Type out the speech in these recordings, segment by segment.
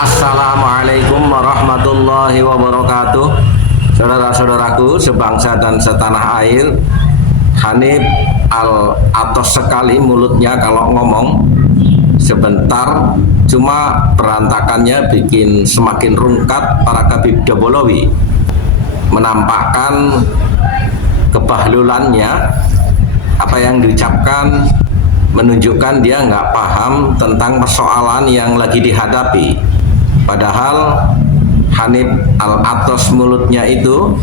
Assalamualaikum warahmatullahi wabarakatuh. Saudara-saudaraku sebangsa dan setanah air, Hanif Al-Atos sekali mulutnya kalau ngomong sebentar, cuma berantakannya bikin semakin rungkat. Para Habib Dabolawi menampakkan kebahlulannya, apa yang diucapkan menunjukkan dia nggak paham tentang persoalan yang lagi dihadapi. Padahal Hanif Al-Atos mulutnya itu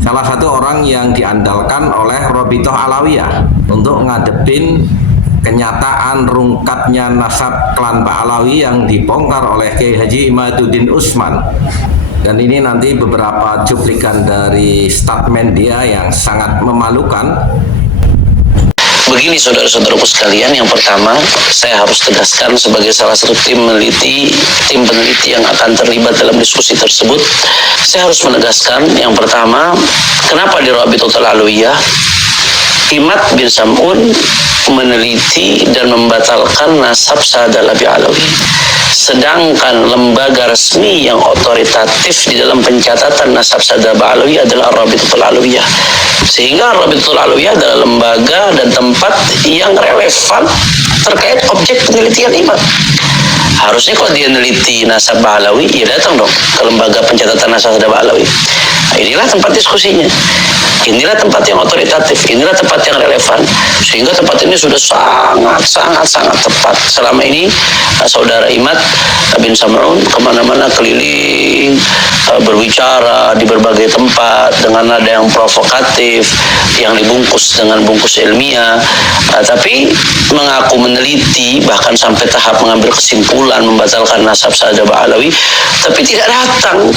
salah satu orang yang diandalkan oleh Robitoh Alawiyah untuk ngadepin kenyataan rungkatnya nasab klan Ba'alawi yang dibongkar oleh Kiai Haji Imaduddin Usman. Dan ini nanti beberapa cuplikan dari statement dia yang sangat memalukan. Begini saudara-saudaraku sekalian, yang pertama saya harus tegaskan sebagai salah satu tim peneliti yang akan terlibat dalam diskusi tersebut, saya harus menegaskan yang pertama, kenapa di Rabitatul Alawiyah Imad bin Sam'un meneliti dan membatalkan nasab Sahadat Nabi Alawi, sedangkan lembaga resmi yang otoritatif di dalam pencatatan nasab Sahadat Alawi adalah Rabitatul Alawiyah. Sehingga Rabitatul Alawiyah adalah lembaga dan tempat yang relevan terkait objek penelitian Imad. Harusnya kalau dia neliti nasab Alawi, ya datang dong ke lembaga pencatatan nasab Sahadat Alawi. Nah, inilah tempat diskusinya, inilah tempat yang otoritatif, inilah tempat yang relevan. Sehingga tempat ini sudah sangat tepat. Selama ini saudara Imad bin Sam'un kemana-mana keliling, berbicara di berbagai tempat dengan nada yang provokatif, yang dibungkus dengan bungkus ilmiah, tapi mengaku meneliti, bahkan sampai tahap mengambil kesimpulan membatalkan nasab Sahadat Alawi, tapi tidak datang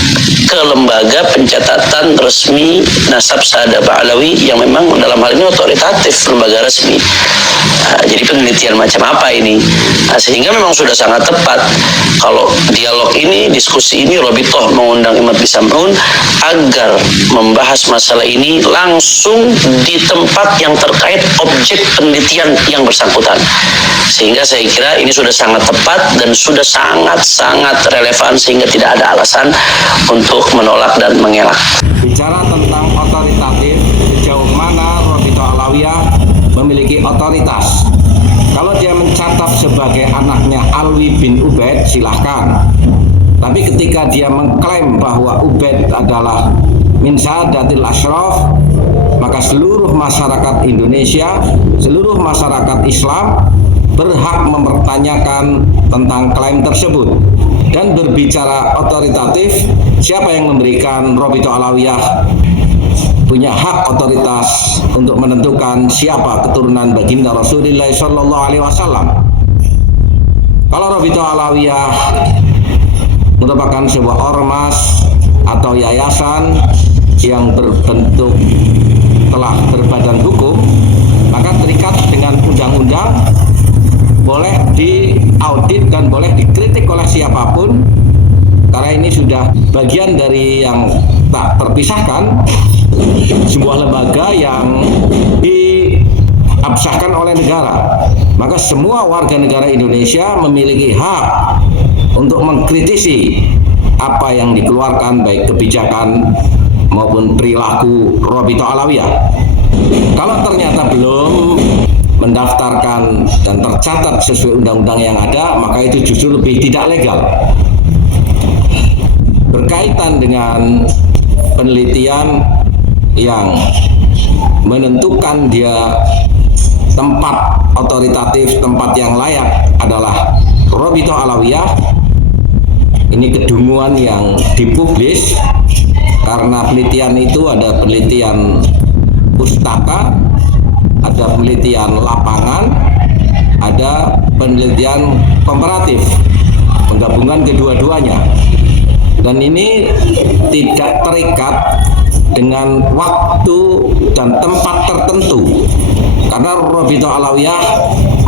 ke lembaga pencatatan resmi nasab Sahadat Alawi yang memang dalam hal ini otoritatif, lembaga resmi. Jadi penelitian macam apa ini? Sehingga memang sudah sangat tepat kalau dialog ini, diskusi ini, Robitoh mengundang Imad bin Sam'un agar membahas masalah ini langsung di tempat yang terkait objek penelitian yang bersangkutan. Sehingga saya kira ini sudah sangat tepat dan sudah sangat relevan, sehingga tidak ada alasan untuk menolak dan mengelak. Bicara tentang otoritatif, sejauh mana Rabitoh Alawiyah memiliki otoritas. Kalau dia mencatat sebagai anaknya Alwi bin Ubaid, silahkan. Tapi ketika dia mengklaim bahwa Ubaid adalah min Sadatil Ashraf, maka seluruh masyarakat Indonesia, seluruh masyarakat Islam berhak mempertanyakan tentang klaim tersebut. Dan berbicara otoritatif, siapa yang memberikan Rabitoh Alawiyah punya hak otoritas untuk menentukan siapa keturunan baginda Rasulullah SAW? Kalau Rabitoh Alawiyah merupakan sebuah ormas atau yayasan yang berbentuk telah berbadan hukum, maka terikat dengan undang-undang, boleh diaudit dan boleh dikritik oleh siapapun, karena ini sudah bagian dari yang tak terpisahkan, sebuah lembaga yang diabsahkan oleh negara. Maka semua warga negara Indonesia memiliki hak untuk mengkritisi apa yang dikeluarkan, baik kebijakan maupun perilaku Rabitoh Alawiyah. Kalau ternyata belum mendaftarkan dan tercatat sesuai undang-undang yang ada, maka itu justru lebih tidak legal. Berkaitan dengan penelitian yang menentukan dia tempat otoritatif, tempat yang layak adalah Rabitoh Alawiyah, ini kedunguan yang dipublis, karena penelitian itu ada penelitian pustaka, ada penelitian lapangan, ada penelitian komparatif, penggabungan kedua-duanya. Dan ini tidak terikat dengan waktu dan tempat tertentu, karena Rabitoh Alawiyah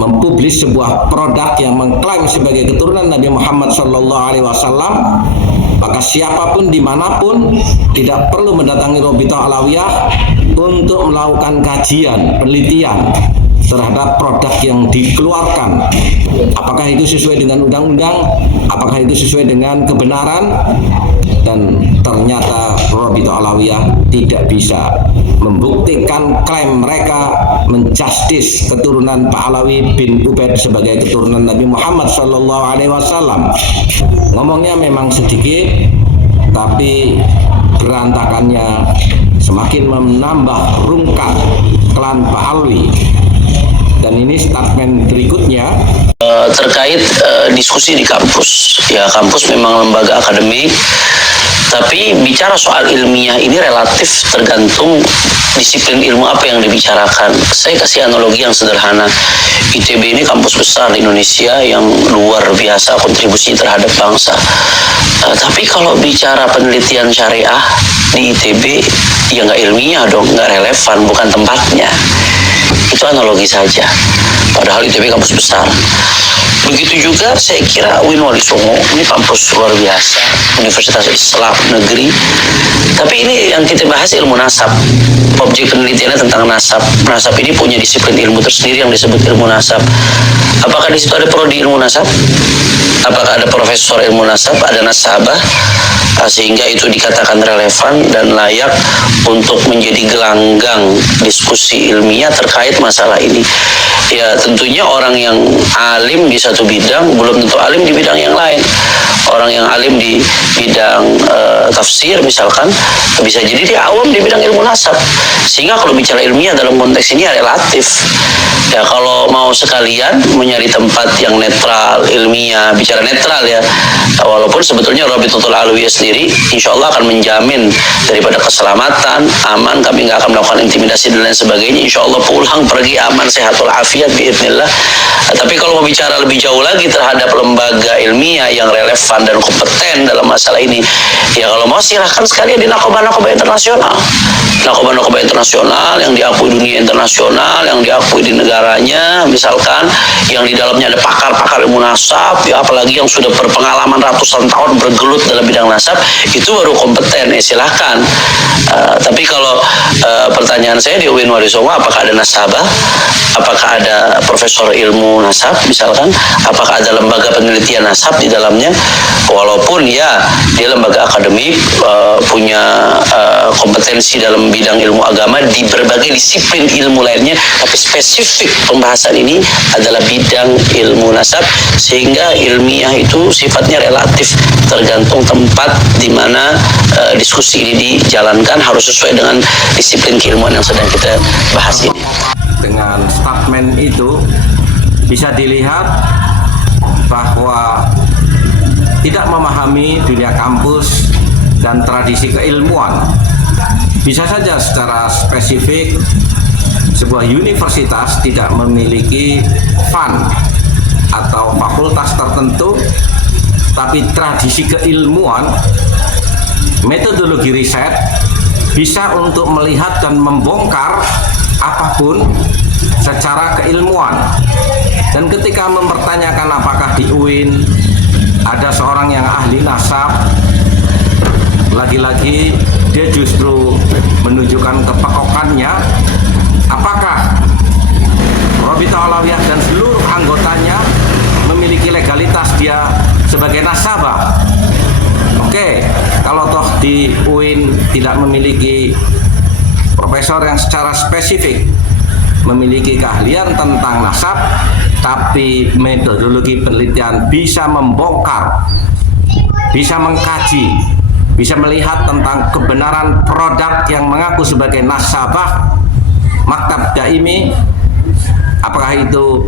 mempublis sebuah produk yang mengklaim sebagai keturunan Nabi Muhammad SAW, maka siapapun dimanapun tidak perlu mendatangi Rabitoh Alawiyah untuk melakukan kajian, penelitian. terhadap produk yang dikeluarkan. Apakah itu sesuai dengan undang-undang? Apakah itu sesuai dengan kebenaran? Dan ternyata Rabithah Alawiyah tidak bisa membuktikan klaim mereka menjustis keturunan Pak Alawi bin Ubaid sebagai keturunan Nabi Muhammad SAW. Ngomongnya memang sedikit, tapi berantakannya semakin menambah rungkat klan Pak Alawi. Dan ini statement berikutnya terkait diskusi di kampus. Ya, kampus memang lembaga akademik, tapi bicara soal ilmiah ini relatif tergantung disiplin ilmu apa yang dibicarakan. Saya kasih analogi yang sederhana. ITB ini kampus besar di Indonesia yang luar biasa kontribusi terhadap bangsa. Tapi kalau bicara penelitian syariah di ITB, ya nggak ilmiah dong, nggak relevan, bukan tempatnya. Itu analogi saja. Padahal ITB kampus besar. Begitu juga saya kira UIN Wali Songo, ini kampus luar biasa, Universitas Islam Negeri. Tapi ini yang kita bahas ilmu nasab. Objek penelitiannya tentang nasab. Nasab ini punya disiplin ilmu tersendiri yang disebut ilmu nasab. Apakah di situ ada prodi ilmu nasab? Apakah ada profesor ilmu nasab? Ada nasabah? Sehingga itu dikatakan relevan dan layak untuk menjadi gelanggang diskusi ilmiah terkait masalah ini. Ya, tentunya orang yang alim di satu bidang belum tentu alim di bidang yang lain. Orang yang alim di bidang tafsir misalkan, bisa jadi dia awam di bidang ilmu nasab. Sehingga kalau bicara ilmiah dalam konteks ini ya relatif. Ya, kalau mau sekalian mencari tempat yang netral, ilmiah, bicara netral ya, walaupun sebetulnya Rabithah Alawiyah sendiri insya Allah akan menjamin daripada keselamatan, aman, kami nggak akan melakukan intimidasi dan lain sebagainya. Insya Allah pulang pergi aman, sehatul afiat biidznillah. Tapi kalau mau bicara lebih jauh lagi terhadap lembaga ilmiah yang relevan dan kompeten dalam masalah ini, ya kalau mau silahkan sekalian di nakobah-nakobah internasional. Nakobah-nakobah internasional yang diakui dunia internasional, yang diakui di negaranya, misalkan yang di dalamnya ada pakar-pakar ilmu nasab, ya apalagi yang sudah berpengalaman ratusan tahun bergelut dalam bidang nasab, itu baru kompeten, silahkan. Tapi kalau pertanyaan saya di UIN Wali Songo, apakah ada nasabah? Apakah ada profesor ilmu nasab misalkan? Apakah ada lembaga penelitian nasab di dalamnya? Walaupun ya dia lembaga akademik, punya kompetensi dalam bidang ilmu agama di berbagai disiplin ilmu lainnya, tapi spesifik pembahasan ini adalah bidang ilmu nasab, sehingga ilmiah itu sifatnya relatif tergantung tempat di mana diskusi ini dijalankan, harus sesuai dengan disiplin keilmuan yang sedang kita bahas ini. Dengan statement itu bisa dilihat bahwa tidak memahami dunia kampus dan tradisi keilmuan. Bisa saja secara spesifik sebuah universitas tidak memiliki fund atau fakultas tertentu, tapi tradisi keilmuan, metodologi riset bisa untuk melihat dan membongkar apapun secara keilmuan. Dan ketika mempertanyakan apakah di UIN ada seorang yang ahli nasab, lagi-lagi dia justru menunjukkan kepekokannya. Apakah Rabithah Alawiyah dan seluruh anggotanya memiliki legalitas dia sebagai nasabah? Oke, kalau toh di UIN tidak memiliki profesor yang secara spesifik memiliki keahlian tentang nasab, tapi metodologi penelitian bisa membongkar, bisa mengkaji, bisa melihat tentang kebenaran produk yang mengaku sebagai nasabah Maktab Daimi, apakah itu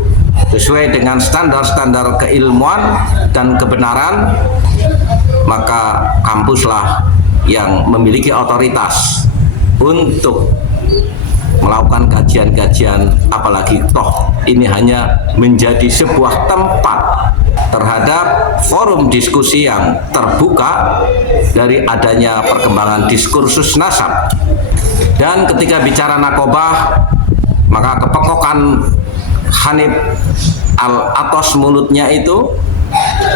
sesuai dengan standar-standar keilmuan dan kebenaran, maka kampuslah yang memiliki otoritas untuk melakukan kajian-kajian, apalagi toh ini hanya menjadi sebuah tempat terhadap forum diskusi yang terbuka dari adanya perkembangan diskursus nasab. Dan ketika bicara nakobah, maka kepekokan Hanif Al-Atos mulutnya itu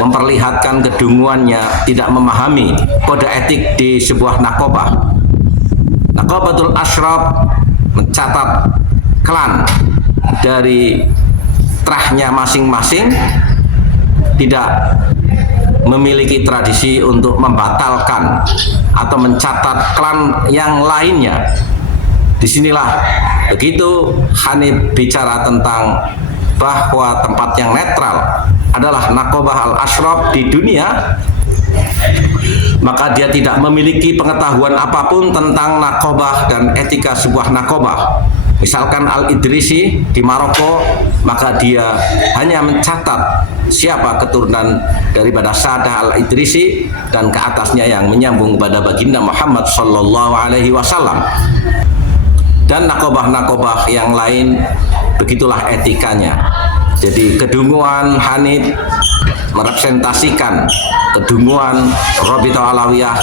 memperlihatkan kedunguannya tidak memahami kode etik di sebuah nakobah. Nakobatul Ashraf mencatat klan dari trahnya masing-masing, tidak memiliki tradisi untuk membatalkan atau mencatat klan yang lainnya. Disinilah begitu Hanif bicara tentang bahwa tempat yang netral adalah Naqabah al-Ashraf di dunia, maka dia tidak memiliki pengetahuan apapun tentang Naqabah dan etika sebuah Naqabah. Misalkan Al-Idrisi di Maroko, maka dia hanya mencatat siapa keturunan daripada Sadah Al-Idrisi dan ke atasnya yang menyambung pada baginda Muhammad sallallahu alaihi wasallam. Dan Naqabah-Naqabah yang lain, begitulah etikanya. Jadi kedunguan Hanif merepresentasikan kedunguan Rabithah Alawiyah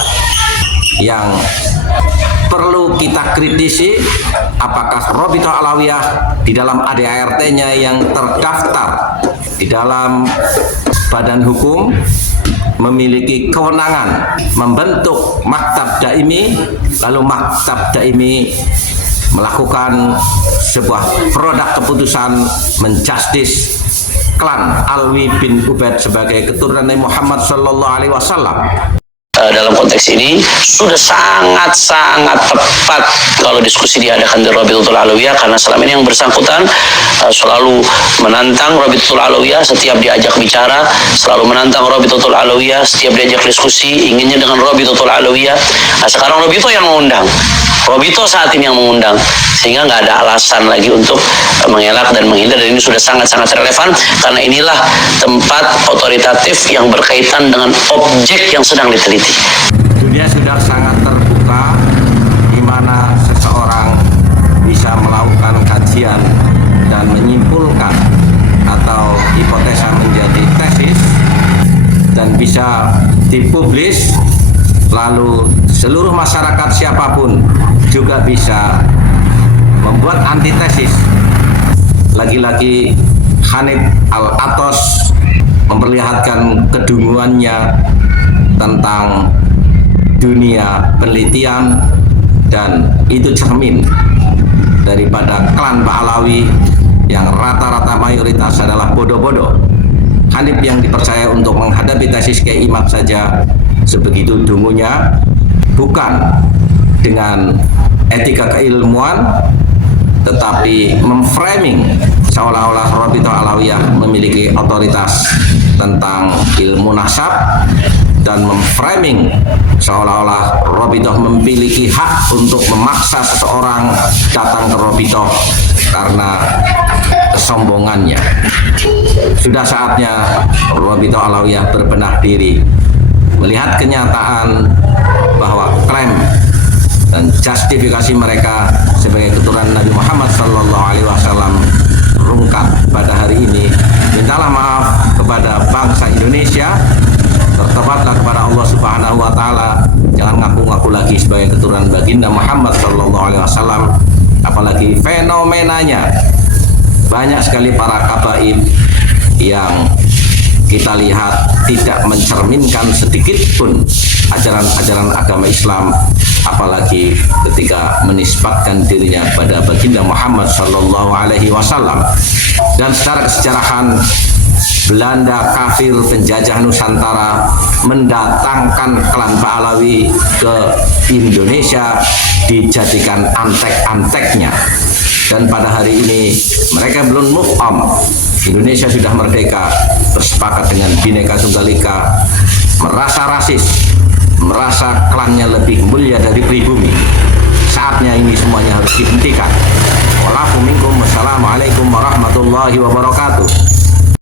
yang perlu kita kritisi, apakah Rabithah Alawiyah di dalam ADART-nya yang terdaftar di dalam badan hukum memiliki kewenangan membentuk maktab daimi, lalu maktab daimi melakukan sebuah produk keputusan menjustis klan Alwi bin Ubaid sebagai keturunan Nabi Muhammad sallallahu alaihi wasallam. Dalam konteks ini sudah sangat-sangat tepat kalau diskusi diadakan di Rabithatul Alawiyah, karena selama ini yang bersangkutan selalu menantang Rabithatul Alawiyah setiap diajak bicara, selalu menantang Rabithatul Alawiyah setiap diajak diskusi, inginnya dengan Rabithatul Alawiyah. Nah, sekarang Rabithah yang mengundang, Rabithah saat ini yang mengundang, sehingga nggak ada alasan lagi untuk mengelak dan menghindar, dan ini sudah sangat-sangat relevan karena inilah tempat otoritatif yang berkaitan dengan objek yang sedang diteliti. Dunia sudah sangat terbuka, di mana seseorang bisa melakukan kajian dan menyimpulkan atau hipotesa menjadi tesis dan bisa dipublis, lalu seluruh masyarakat siapapun juga bisa membuat antitesis. Lagi-lagi Hanif Al-Athos memperlihatkan kedunguannya tentang dunia penelitian, dan itu cermin daripada klan Ba'alawi yang rata-rata mayoritas adalah bodoh-bodoh. Hanif yang dipercaya untuk menghadapi tesis Kiai Imad saja sebegitu dungunya, bukan dengan etika keilmuan, tetapi memframing seolah-olah Rabithah Alawiyah memiliki otoritas tentang ilmu nasab, dan memframing seolah-olah Rabithah memiliki hak untuk memaksa seseorang datang ke Rabithah karena kesombongannya. Sudah saatnya Rabithah Alawiyah berbenah diri, melihat kenyataan bahwa klaim dan justifikasi mereka sebagai keturunan Nabi Muhammad SAW rungkat pada hari ini. Mintalah maaf kepada bangsa Indonesia, bertobatlah kepada Allah Subhanahu wa taala, jangan ngaku-ngaku lagi sebagai keturunan baginda Muhammad SAW. Apalagi fenomenanya banyak sekali para kabaib yang kita lihat tidak mencerminkan sedikit pun ajaran-ajaran agama Islam, apalagi ketika menisbatkan dirinya pada baginda Muhammad sallallahu alaihi wasallam. Dan secara kesejarahan, Belanda kafir penjajah Nusantara mendatangkan klan Ba'alawi ke Indonesia dijadikan antek-anteknya, dan pada hari ini mereka belum move on. Indonesia sudah merdeka, bersepakat dengan Bhinneka Tunggal Ika, merasa rasis, merasa klannya lebih mulia dari pribumi. Saatnya ini semuanya harus dihentikan. Wassalamualaikum warahmatullahi wabarakatuh.